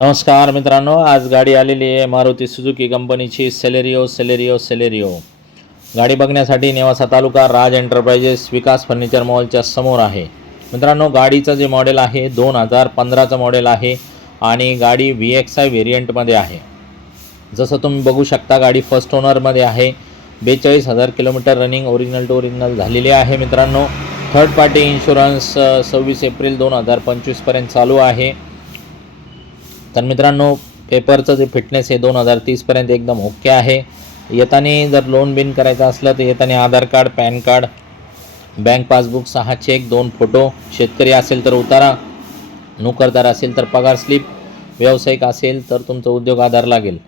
नमस्कार मित्रांनो, आज गाडी आलेली आहे मारुती सुझुकी कंपनीची सेलेरिओ. गाडी बघण्यासाठी नेवासा तालुका राज एंटरप्राइजेस विकास फर्निचर मॉलच्या समोर आहे. मित्रांनो, गाडीचं जे मॉडेल आहे 2015चं मॉडेल आहे आणि गाडी VXI व्हेरियंटमध्ये आहे. जसं तुम्ही बघू शकता गाडी फर्स्ट ओनरमध्ये आहे. 42,000 kilometre running original to original झालेली आहे. मित्रांनो, थर्ड पार्टी इन्शुरन्स 26 एप्रिल 2025पर्यंत चालू आहे. तर मित्रांनो, पेपरचं जे फिटनेस आहे 2030पर्यंत एकदम ओके आहे. येताना जर लोन बिन करायचं असलं तर येताना Aadhaar card, PAN card, bank passbook, 6 cheque, 2 photo, शेतकरी असेल तर उतारा, नोकरदार असेल तर पगार स्लिप, व्यावसायिक असेल तर तुमचं उद्योग आधार लागेल.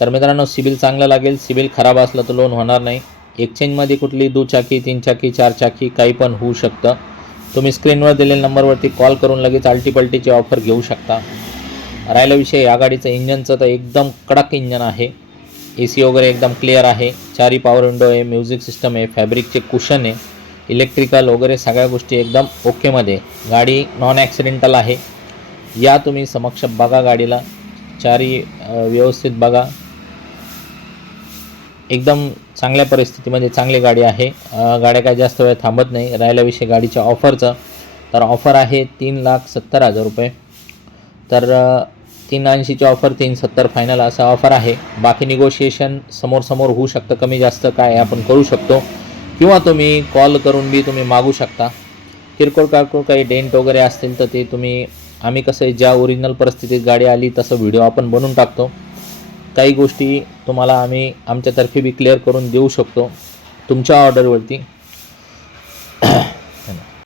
तर मित्रांनो, सिबिल चांगलं लागेल. सिबिल खराब असलं तर लोन होणार नाही. एक्सचेंजमध्ये कुठली 2 चाकी, 3 चाकी, 4 चाकी काही पण होऊ शकतं. तुम्ही स्क्रीनवर दिलेल्या नंबरवरती कॉल करून लगेच अल्टीपल्टीची ऑफर घेऊ शकता. राहिला विषय या गाडीचं इंजनचं, तर एकदम कडक इंजन आहे. AC वगैरे एकदम क्लिअर आहे. 4 पॉवर विंडो आहे, म्युझिक सिस्टम आहे, फॅब्रिकचे कुशन आहे, इलेक्ट्रिकल वगैरे सगळ्या गोष्टी एकदम ओकेमध्ये. गाडी नॉन ॲक्सिडेंटल आहे. या तुम्ही समक्ष बघा गाडीला, 4 व्यवस्थित बघा. एकदम चांगल्या परिस्थितीमध्ये चांगली गाडी आहे. गाड्या काय जास्त वेळ थांबत नाही. राहिला विषय गाडीच्या ऑफरचं, तर ऑफर आहे 3,70,000 रुपये. तर 380ची ऑफर, 370 फायनल असं ऑफर आहे. बाकी निगोशिएशन समोर होऊ शकतं, कमी जास्त काय आपण करू शकतो, किंवा तुम्ही कॉल करून बी तुम्ही मागू शकता. किरकोळ काही डेंट वगैरे असतील तर ते तुम्ही, आम्ही कसं ज्या ओरिजिनल परिस्थितीत गाडी आली तसं व्हिडिओ आपण बनवून टाकतो. काही गोष्टी तुम्हाला आम्ही आमच्यातर्फे बी क्लिअर करून देऊ शकतो तुमच्या ऑर्डरवरती.